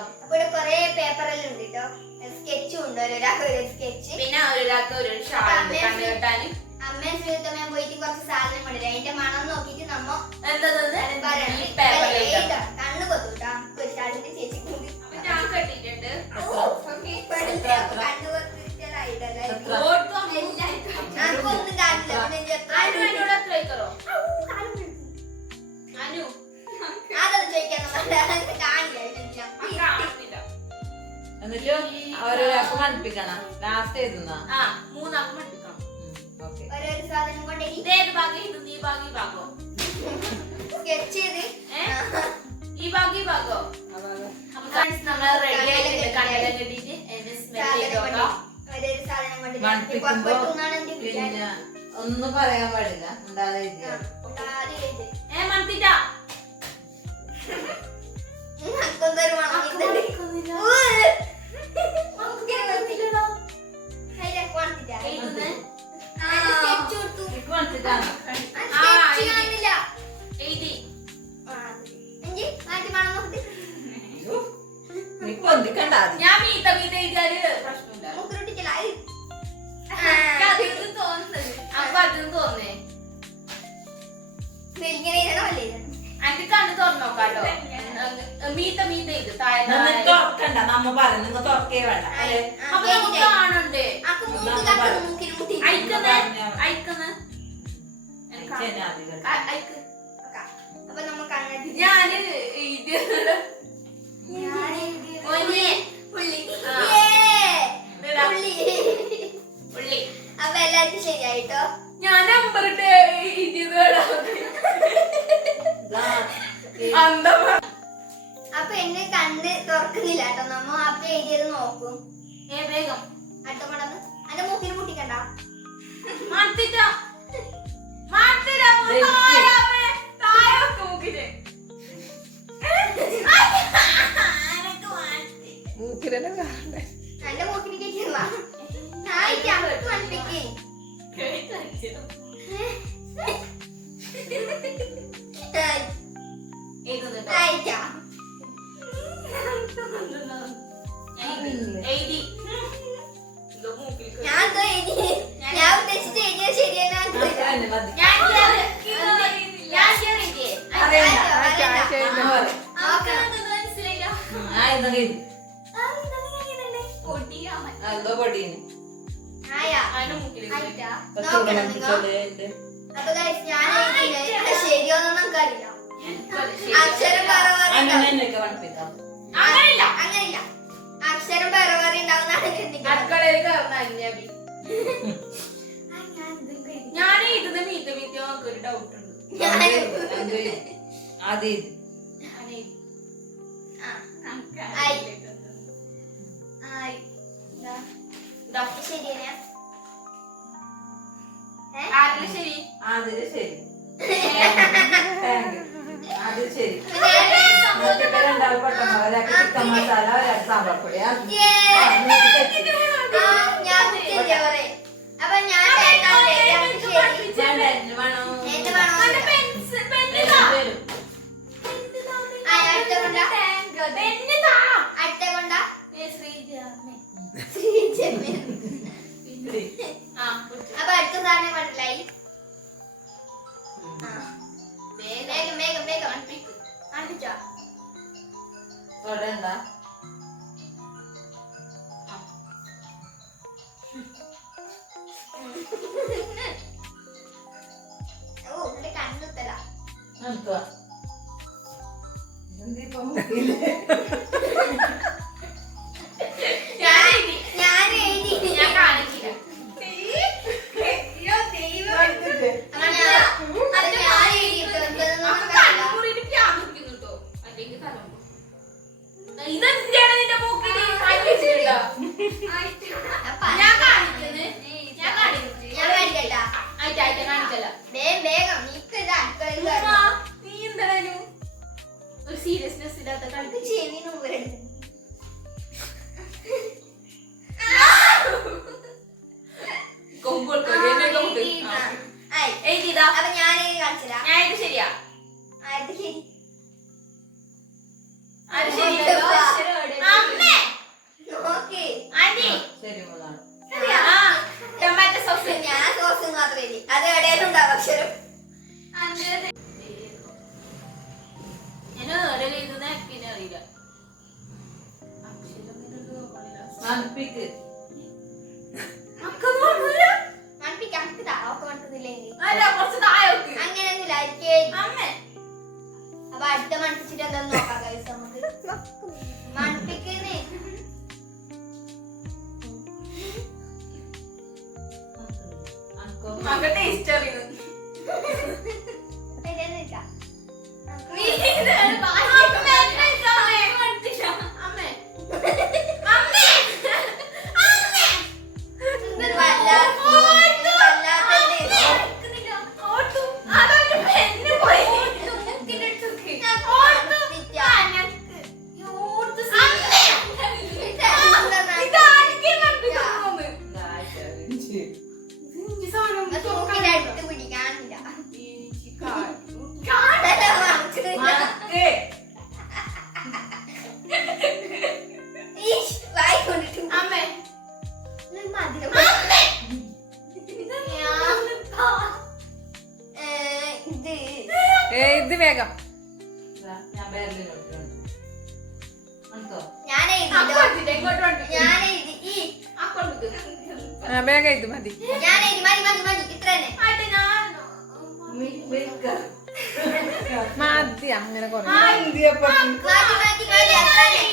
അപ്പൊ ഇവിടെ കുറെ പേപ്പറെല്ലാം ഉണ്ട് കേട്ടോ. സ്കെച്ചും ഉണ്ട് ഒരാൾക്ക് ഒരു സ്കെച്ച് പിന്നെ ഒരാൾക്ക് ഒരു ഷാൾ അമ്മയും സുഹൃത്തമ്മയും പോയിട്ട് കുറച്ച് സാധനം കൊണ്ടുവരും. അതിന്റെ മണം നോക്കിട്ട് നമ്മ എന്താ പറയണം. പിന്നെ ഒന്നും പറയാൻ പാടില്ല. എന്താ വേണ്ട അമ്മ പറയുന്നത് നിങ്ങൾ തുറക്കേ വേണ്ട. അല്ലെ? അപ്പൊ നമുക്ക് കാണണ്ടേ? ഞാൻ ഇത് അപ്പൊ എല്ലാവർക്കും ശരിയായിട്ടോ? ഞാൻ നമ്പറിട്ട് ഇത് അന്തമാണ് പെണ്ണ് കണ്ണ് തുറക്കുന്നില്ല കേട്ടോ. നമ്മ ആ പേജിൽ നോക്കും. ഏ വേഗം. അടുത്ത കൊണ്ടത് അന്റെ മൂക്കിൽ മുട്ടിക്കണ്ട. എന്റെ മൂക്കിന് കേട്ടില്ല ഇന്നൊക്കെ എന്തോ പൊട്ടീന് അക്ഷരം പറവാറി ഞാൻ ഇതിന് മീറ്റ് മീറ്റ് നമുക്ക് ഒരു ഡൗട്ട് ഉണ്ട്. അത് ശരി? അതിൽ ശരി. അത് ശരി. രണ്ടാൾ പെട്ടെന്ന് ഒരാൾക്ക് ചിക്കൻ മസാല ഒരാൾക്ക് സാമ്പാർ പൊടി. വേണം. നിർത്തുക. ഇതെന്തീപ്പം എഴുതിയതാ? അപ്പൊ ഞാൻ കാണിച്ചില്ല ഞാൻ ഇത് ശരിയാ. അത് ശരി. അത് ശരി. അമ്മേ. നോക്കി. അനി ശരി മോളാണ്. ടൊമാറ്റോ സോസ് ഞാൻ സോസ് മാത്രമേ ഇനി അത് എവിടെയാലും ഉണ്ടാവും അക്ഷരം പിന്നെ അറിയില്ല. അക്ഷരം ടേസ്റ്റ് അറിയുന്നു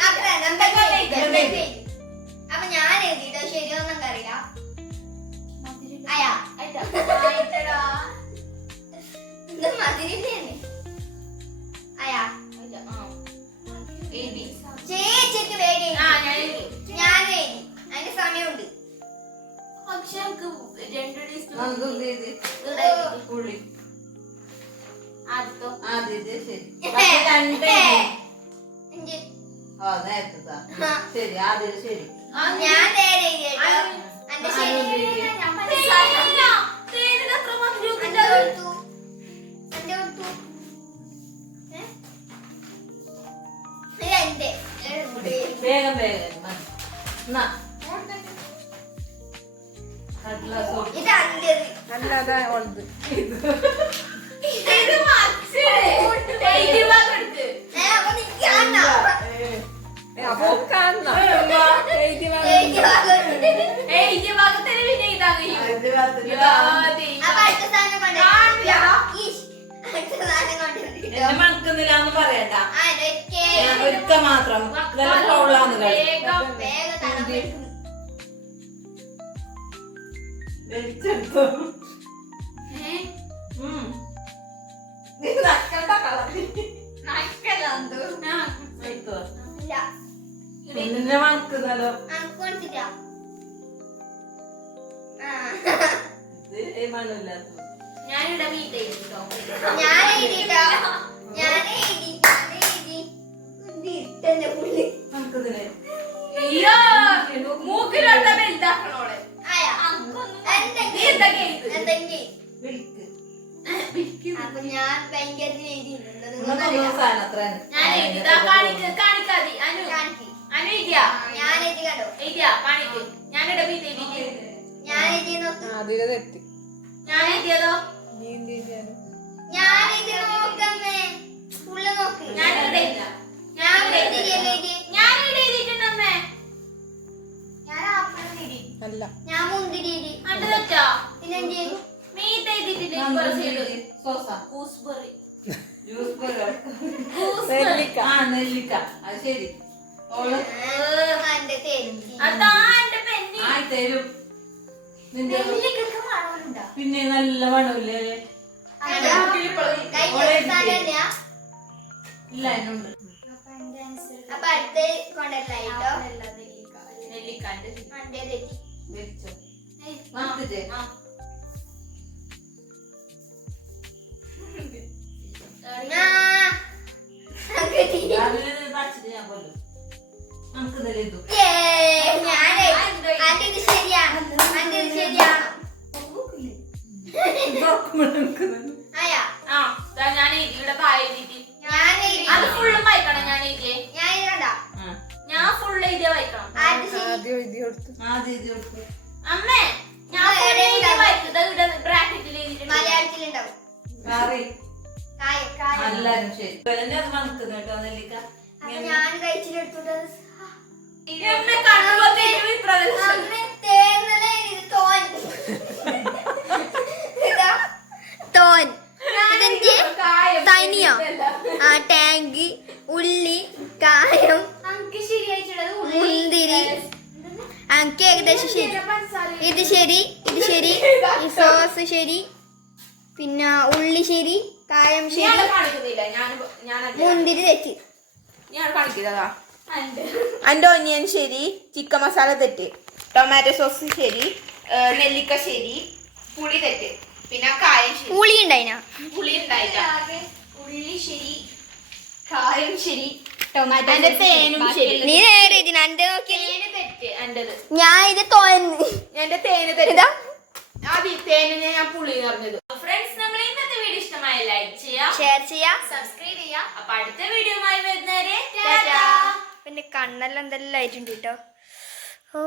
അത്ര തന്നെ എന്തൊക്കെ എഴുതി, എന്തൊക്കെ എഴുതി. അപ്പൊ ഞാൻ എഴുതിട്ടോ ശരിയൊന്നും അറിയില്ല അയാ. ഇത് മധുരിന്റെ പക്ഷെ എനിക്ക് രണ്ട് ടീസ്പൂൺ നമുക്ക്. പുളി. ആദ്യം ഇത്. ശരി. ഓ, നേരത്തെ. ശരി ആദ്യം ശരി. ഞാൻ എന്നാ, കടല സോപ്പ്. ഇത് അന്റേത് അല്ലാതെ ഓളത് ഇത് മറിച്ചിട്. എഴുതി ഭാഗം എടുക്ക്. ഏ, അപ്പൊ നിക്കാന്നാ. ഏ, അപ്പൊ വേണം. എഴുതി വാങ്ങുന്നുണ്ട്. എഴുതിയ ഭാഗത്തിന് പിന്നെ കഴിയും. ഇത് ഭാഗത്ത് യാ, ഇതാ. അപ്പൊ അടുത്ത സാധനം എന്നെ മണക്കുന്നില്ല എന്ന് പറയണ്ട. ഒരിക്ക മാത്രം. ഇതെല്ലാം ഫൗളാന്ന് കളി വേഗം. വേഗം തണുപ്പ് വലിച്ചെടുത്തു നക്കണ്ട. ഇവിടെ നിന്നെ മണക്കുന്നല്ലോ അനക്ക് ഞാനിവിടെ മീറ്റ് ചെയ്തിട്ടോ. ഞാൻ എഴുതിട്ടോ. ഞാൻ എഴുതി. ഞാൻ എഴുതി. ഇട്ടെന്റെ പുള്ളി. മണക്കുന്നില്ലേ അയ്യോ മൂക്കിലോട്ട് വലുതാക്കണോളെ. ഞാൻ അപ്പൊ ഞാൻ ഭയങ്കര ഞാൻ കാണിക്കാതി അനു. കാണിക്ക്. അനു എഴുതിയാ? ഞാൻ എഴുതി കണ്ടോ? എഴുതിയാ? കാണിക്ക്. ഞാനിവിടെ മീറ്റ് ഞാൻ എഴുതി അതിലെ തെറ്റി. ഞാൻ എഴുതിയതോ? നീ എന്ത് ഞാൻ എഴുതി നോക്കമ്മേ ഫുള്ള് നോക്ക് ഞാനിവിടെ എഴുതിയ ഞാൻ ഇവിടെ എഴുതിയല്ലേ എഴുതി ഞാനിവിടെ എഴുതിയിട്ടുണ്ടമ്മേ ഞാൻ ആപ്പിൾ എഴുതി അല്ല. ഞാൻ മുന്തിരി കണ്ടു വെച്ചോ? പിന്നെന്ത് മീറ്റ് എഴുതിയിട്ടുണ്ട് കുറച്ച് എഴുതി. സോസ. കൂസ്ബെറി ജ്യൂസ് കൂസ്ബെറി നെല്ലിക്ക. ആ നെല്ലിക്ക. അത് ശരി. ഓൾ? പെന്നി. ആയി തരും. നിന്റെ പിന്നെ നല്ല മണമില്ലേ? ഇല്ല അതിനുണ്ട്. അപ്പൊ അടുത്ത് നെല്ലിക്കാണ്ട് വെച്ചോ. മണത്തിട്ടേ ആയാ. ആ ഞാൻ എഴുതി ഇവിടെ താഴെ എഴുതിയിട്ട് അത് ഫുള്ളും വായിക്കണം ഞാൻ എഴുതിയേ ഞാൻ ഫുള്ള് എഴുതിയ വായിക്കണം? ആദ്യം എഴുതി കൊടുത്തു. അമ്മേ ഞാൻ എവിടെ ഉണ്ടാവും? ബ്രാക്കറ്റിൽ എഴുതിയിട്ടുണ്ട്. എല്ലാരും ശരി. പിന്നെ അത് മണക്കുന്നു കേട്ടോ നെല്ലിക്ക. ഞാൻ കഴിച്ചിട്ടെടുത്തോട്ട് എന്നെ കണ്ണുമ്പോ തെരുവ് ഇപ്രാവശ്യം. അങ്ങനെ തേങ്ങല ഇത് തോൻ ഇതാ തോൻ കായം. തനിയോ? ആ ടാങ്ക് ഉള്ളി കായം മുന്തിരി. എനിക്ക് ഏകദേശം ശരി. ഇത് ശരി ഇത് ശരി. ഈ സോസ് ശരി. പിന്നെ ഉള്ളി ശരി കായം ഞാൻ ശരി. കാണിക്കുന്നില്ല? ഞാൻ ഞാൻ മുന്തിരി തെറ്റ്. അന്റെ ഒനിയൻ ശരി ചിക്കൻ മസാല തെറ്റ്. ടൊമാറ്റോ സോസ് ശരി നെല്ലിക്ക ശരി പുളി തെറ്റ്. പിന്നെ കായം ശരി. പുളി ഉണ്ടായിനാ പുളി ഉണ്ടായില്ല ഉള്ളി ശരി കായം ശരി ടൊമാറ്റോ തേനും ശരി. നീ നേരെ ഇതിന് എന്റെ നോക്കി തേന് തെറ്റ് എന്റേത് ഞാൻ ഇത് തോന്നുന്നു എന്റെ തേന് തെറ്റ്. ഇതാ. ആദ്യം തേനിനെ ഞാൻ പുളി പറഞ്ഞത് ഫ്രണ്ട്സ് നമ്മൾ ഇന്നത്തെ വീഡിയോ ഇഷ്ടമായ ലൈക്ക് ചെയ്യാം ഷെയർ ചെയ്യാം. സബ്സ്ക്രൈബ് ചെയ്യാം. അപ്പൊ അടുത്ത വീഡിയോയുമായി വരുന്നവരെ ടാറ്റാ. പിന്നെ കണ്ണെല്ലാം എന്തെല്ലാം ആയിട്ടുണ്ട് കേട്ടോ ഓ.